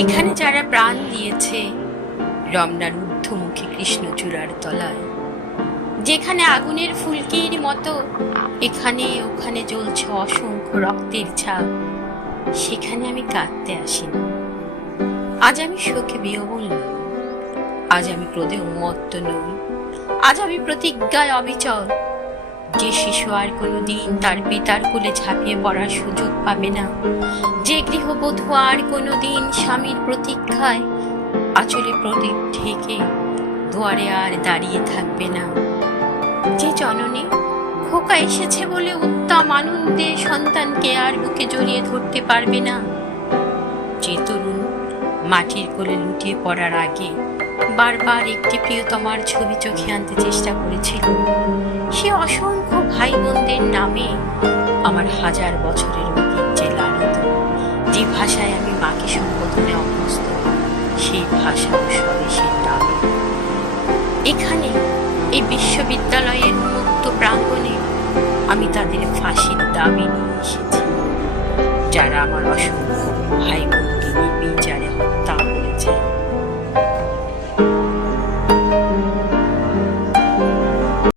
এখানে যারা প্রাণ দিয়েছে, রমনার ঊর্ধ্বমুখী কৃষ্ণচূড়ার তলায়, যেখানে আগুনের ফুলকির মতো, এখানে ওখানে জ্বলছে অসংখ্য রক্তের ছাপ, সেখানে আমি কাঁদতে আসিনি। আজ আমি শোকে বিহবল নই, আজ আমি ক্রোধে উন্মত্ত নই, আজ আমি প্রতিজ্ঞায় অবিচল যে শিশু আর কোনো দিন তার পিতার কোলে ঝাঁপিয়ে পড়ার সুযোগ পাবে না। যে গৃহবধূ আর কোনো দিন স্বামীর প্রতীক্ষায় আচলে প্রদীপ ঢেকে দুয়ারে আর দাঁড়িয়ে থাকবে না। যে জননী খোকা এসেছে বলে উত্তম আনন্দে সন্তানকে আর বুকে জড়িয়ে ধরতে পারবে না। যে তরুণ মাটির কোলে লুটিয়ে পড়ার আগে বারবার একটি প্রিয়তমার ছবি চোখে আনতে চেষ্টা করেছিল। ভাই বোনদের নামে আমার হাজার বছরের ঐতিহ্যে লালিত। যে ভাষায় আমি মাকে সম্বোধনে অভ্যস্ত, সেই ভাষা ও স্বদেশের দাবি এখানে এই বিশ্ববিদ্যালয়ের মুক্ত প্রাঙ্গণে আমি তাদের ফাঁসির দাবি নিয়ে এসেছি, যারা আমার অসংখ্য ভাই